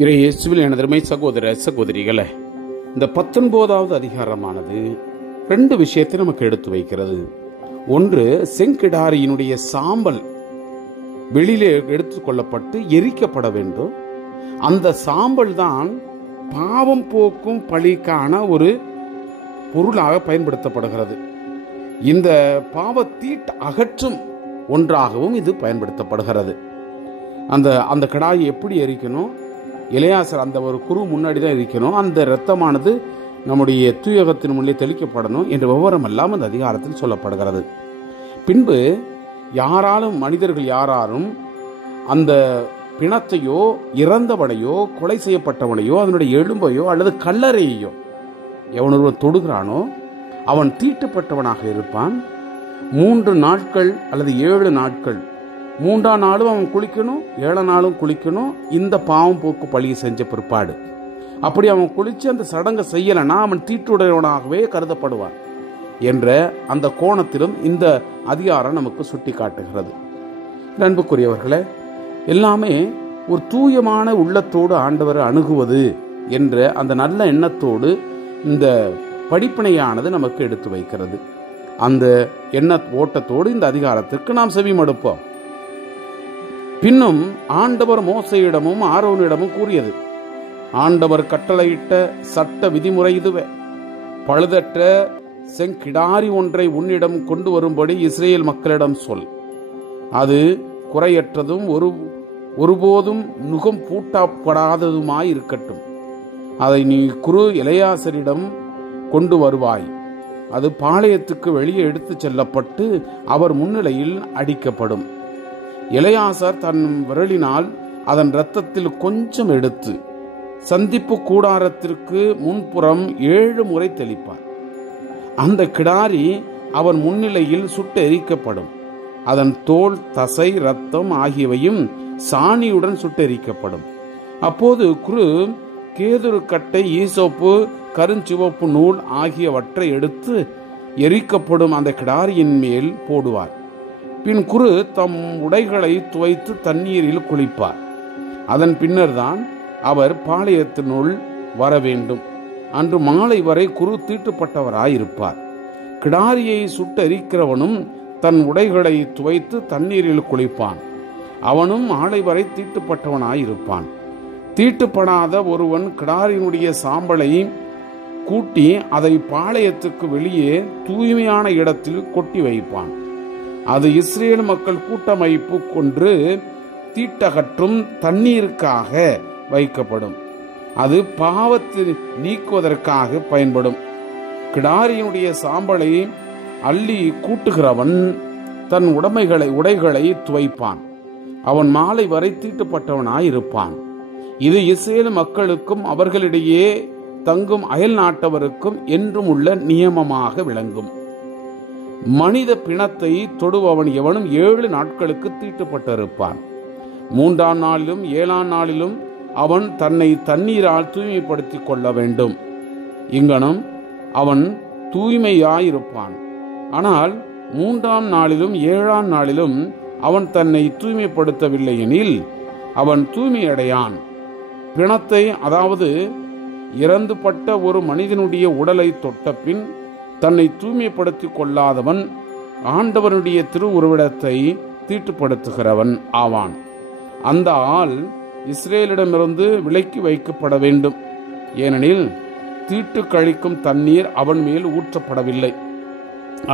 இயேசுவில் எனதருமை சகோதர சகோதரிகளே, இந்த 19வது அதிகாரமானது 2 விஷயத்தை நமக்கு எடுத்து வைக்கிறது. ஒன்று, செங்கிடாரியினுடைய சாம்பல் வெளியிலே எடுத்துக் கொள்ளப்பட்டு எரிக்கப்பட வேண்டும். அந்த சாம்பல் தான் பாவம் போக்கும் பழிக்கான ஒரு பொருளாக பயன்படுத்தப்படுகிறது. இந்த பாவத்தீட்டு அகற்றும் ஒன்றாகவும் இது பயன்படுத்தப்படுகிறது. அந்த கடாயை எப்படி எரிக்கணும்? எலியாசர் அந்த ஒரு குரு முன்னாடி தான் இருக்கணும். அந்த இரத்தமானது நம்முடைய தூயகத்தின் முன்னே தெளிக்கப்படணும் என்ற விவரம் எல்லாம் அந்த அதிகாரத்தில் சொல்லப்படுகிறது. பின்பு மனிதர்கள் யாராலும் அந்த பிணத்தையோ இறந்தவனையோ கொலை செய்யப்பட்டவனையோ அதனுடைய எலும்பையோ அல்லது கல்லறையோ எவனொருவன் தொடுகிறானோ அவன் தீட்டுப்பட்டவனாக இருப்பான். 3 நாட்கள் அல்லது 7 நாட்கள், 3ஆம் நாளும் அவன் குளிக்கணும், 7ஆம் நாளும் குளிக்கணும். இந்த பாவம் போக்கு பழியை செஞ்ச பிற்பாடு அப்படி அவன் குளிச்சு அந்த சடங்கை செய்யலைன்னா அவன் தீட்டுடையவனாகவே கருதப்படுவான் என்ற அந்த கோணத்திலும் இந்த அதிகாரம் நமக்கு சுட்டி காட்டுகிறது. அன்புக்குரியவர்களே, எல்லாமே ஒரு தூயமான உள்ளத்தோடு ஆண்டவரை அணுகுவது என்ற அந்த நல்ல எண்ணத்தோடு இந்த படிப்பினையானது நமக்கு எடுத்து வைக்கிறது. அந்த எண்ண ஓட்டத்தோடு இந்த அதிகாரத்திற்கு நாம் செவிமடுப்போம். பின்னும் ஆண்டவர் மோசையிடமும் ஆரோனிடமும் கூறியது, ஆண்டவர் கட்டளையிட்ட சட்ட விதிமுறை இதுவே: பழுதற்ற செங்கிடாரி ஒன்றை உன்னிடம் கொண்டு வரும்படி இஸ்ரேல் மக்களிடம் சொல். அது குறையற்றதும் ஒருபோதும் நுகம் பூட்டப்படாததுமாய் இருக்கட்டும். அதை நீ குரு எலியாசரிடம் கொண்டு வருவாய். அது பாளையத்துக்கு வெளியே எடுத்துச் செல்லப்பட்டு அவர் முன்னிலையில் அடிக்கப்படும். எலியாசர் தன் விரலினால் அதன் இரத்தத்தில் கொஞ்சம் எடுத்து சந்திப்பு கூடாரத்திற்கு முன்புறம் 7 முறை தெளிப்பார். அந்த கிடாரி அவன் முன்னிலையில் சுட்டு எரிக்கப்படும். அதன் தோல், தசை, இரத்தம் ஆகியவையும் சாணியுடன் சுட்டெரிக்கப்படும். அப்போது குரு கேதுரு கட்டை, ஈசோப்பு, கருஞ்சிவப்பு நூல் ஆகியவற்றை எடுத்து எரிக்கப்படும் அந்த கிடாரியின் மேல் போடுவார். பின் குரு தம் உடைகளை துவைத்து தண்ணீரில் குளிப்பார். அதன் பின்னர் தான் அவர் பாளையத்தினுள் வர வேண்டும். அன்று மாலை வரை குரு தீட்டுப்பட்டவராயிருப்பார். கிடாரியை சுட்டெரிக்கிறவனும் தன் உடைகளை துவைத்து தண்ணீரில் குளிப்பான். அவனும் மாலை வரை தீட்டுப்பட்டவனாயிருப்பான். தீட்டுப்படாத ஒருவன் கிடாரியினுடைய சாம்பலை கூட்டி அதை பாளையத்துக்கு வெளியே தூய்மையான இடத்தில் கொட்டி வைப்பான். அது இஸ்ரேல் மக்கள் கூட்டமைப்பு கொன்று தீட்டகற்றும் தண்ணீருக்காக வைக்கப்படும். அது பாவத்தை நீக்குவதற்காக பயன்படும். கிடாரியினுடைய சாம்பலை அள்ளி கூட்டுகிறவன் தன் உடைகளை துவைப்பான். அவன் மாலை வரை தீட்டுப்பட்டவனாயிருப்பான். இது இஸ்ரேல் மக்களுக்கும் அவர்களிடையே தங்கும் அயல் நாட்டவருக்கும் என்றும் உள்ள நியமமாக விளங்கும். மனித பிணத்தை தொடுபவன் எவனும் 7 நாட்களுக்கு தீட்டுப்பட்டிருப்பான். 3ஆம் நாளிலும் 7ஆம் நாளிலும் அவன் தன்னை தண்ணீரால் தூய்மைப்படுத்திக் கொள்ள வேண்டும். இங்கனம் அவன் தூய்மையாயிருப்பான். ஆனால் 3ஆம் நாளிலும் 7ஆம் நாளிலும் அவன் தன்னை தூய்மைப்படுத்தவில்லை எனில் அவன் தூய்மையடையான். பிணத்தை, அதாவது இறந்துபட்ட ஒரு மனிதனுடைய உடலை தொட்ட பின் தன்னை தூய்மைப்படுத்திக் கொள்ளாதவன் ஆண்டவனுடைய திருவுருவிடத்தை தீட்டுப்படுத்துகிறவன் ஆவான். அந்த ஆள் இஸ்ரேலிடமிருந்து விலக்கி வைக்கப்பட வேண்டும். ஏனெனில் தீட்டு கழிக்கும் தண்ணீர் அவன் மேல் ஊற்றப்படவில்லை.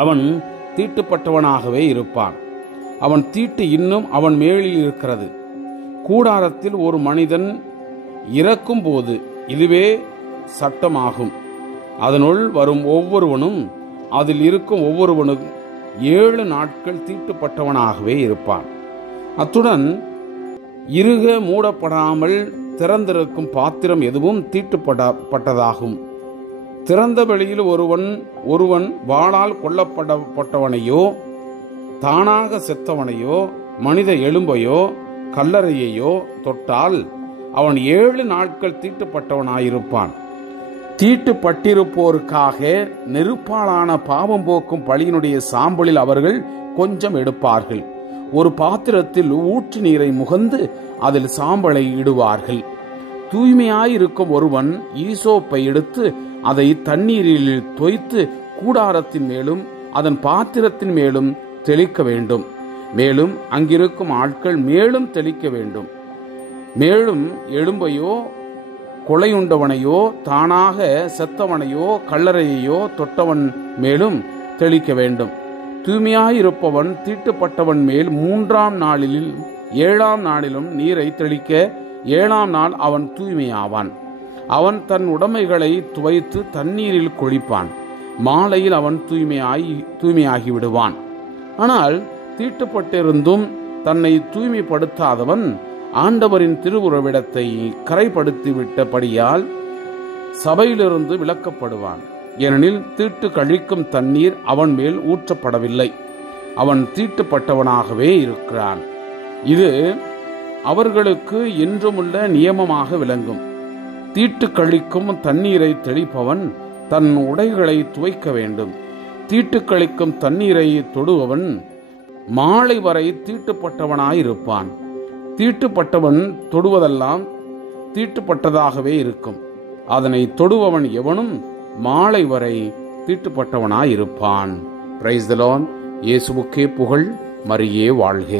அவன் தீட்டுப்பட்டவனாகவே இருப்பான். அவன் தீட்டு இன்னும் அவன் மேலில் இருக்கிறது. கூடாரத்தில் ஒரு மனிதன் இறக்கும் போது இதுவே சட்டமாகும். அதனுள் வரும் ஒவ்வொருவனும் அதில் இருக்கும் ஒவ்வொருவனும் 7 நாட்கள் தீட்டுப்பட்டவனாகவே இருப்பான். அத்துடன் இறுக மூடப்படாமல் திறந்திருக்கும் பாத்திரம் எதுவும் தீட்டுப்பட்டதாகும். திறந்த வெளியில் ஒருவன் வாளால் கொல்லப்பட்டவனையோ, தானாக செத்தவனையோ, மனித எலும்பையோ, கல்லறையையோ தொட்டால் அவன் 7 நாட்கள் தீட்டுப்பட்டவனாயிருப்பான். தீட்டுப்பட்டிருப்போருக்காக நெருப்பாலான பாவம் போக்கும் பழியினுடைய சாம்பலில் அவர்கள் கொஞ்சம் எடுப்பார்கள். ஒரு பாத்திரத்தில் ஊற்று நீரை முகந்து அதில் சாம்பலை இடுவார்கள். தூய்மையாயிருக்கும் ஒருவன் ஈசோப்பை எடுத்து அதை தண்ணீரில் தோய்த்து கூடாரத்தின் மேலும் அதன் பாத்திரத்தின் மேலும் தெளிக்க வேண்டும். மேலும் அங்கிருக்கும் ஆட்கள் மேலும் தெளிக்க வேண்டும். மேலும் எலும்பையோ கொலையுண்டவனையோ தானாக செத்தவனையோ கல்லறையையோ தொட்டவன் மேலும் தெளிக்க வேண்டும். தூய்மையாயிருப்பவன் தீட்டுப்பட்டவன் மேல் 3ஆம் நாளிலும் 7ஆம் நாளிலும் நீரை தெளிக்க 7ஆம் நாள் அவன் தூய்மையாவான். அவன் தன் உடைமைகளை துவைத்து தண்ணீரில் குளிப்பான். மாலையில் அவன் தூய்மையாகி விடுவான். ஆனால் தீட்டுப்பட்டிருந்தும் தன்னை தூய்மைப்படுத்தாதவன் ஆண்டவரின் திருவுறவிடத்தை கரைப்படுத்திவிட்டபடியால் சபையிலிருந்து விலக்கப்படுவான். ஏனெனில் தீட்டு கழிக்கும் தண்ணீர் அவன் மேல் ஊற்றப்படவில்லை, அவன் தீட்டுப்பட்டவனாகவே இருக்கிறான். இது அவர்களுக்கு என்றுமுள்ள நியமமாக விளங்கும். தீட்டு கழிக்கும் தண்ணீரை தெளிப்பவன் தன் உடைகளை துவைக்க வேண்டும். தீட்டு கழிக்கும் தண்ணீரை தொடுபவன் மாலை வரை தீட்டுப்பட்டவனாயிருப்பான். தீட்டுப்பட்டவன் தொடுவதெல்லாம் தீட்டுப்பட்டதாகவே இருக்கும். அதனை தொடுபவன் எவனும் மாலை வரை தீட்டுப்பட்டவனாயிருப்பான். Praise the Lord. இயேசுவுக்கே புகழ், மரியே வாழ்க.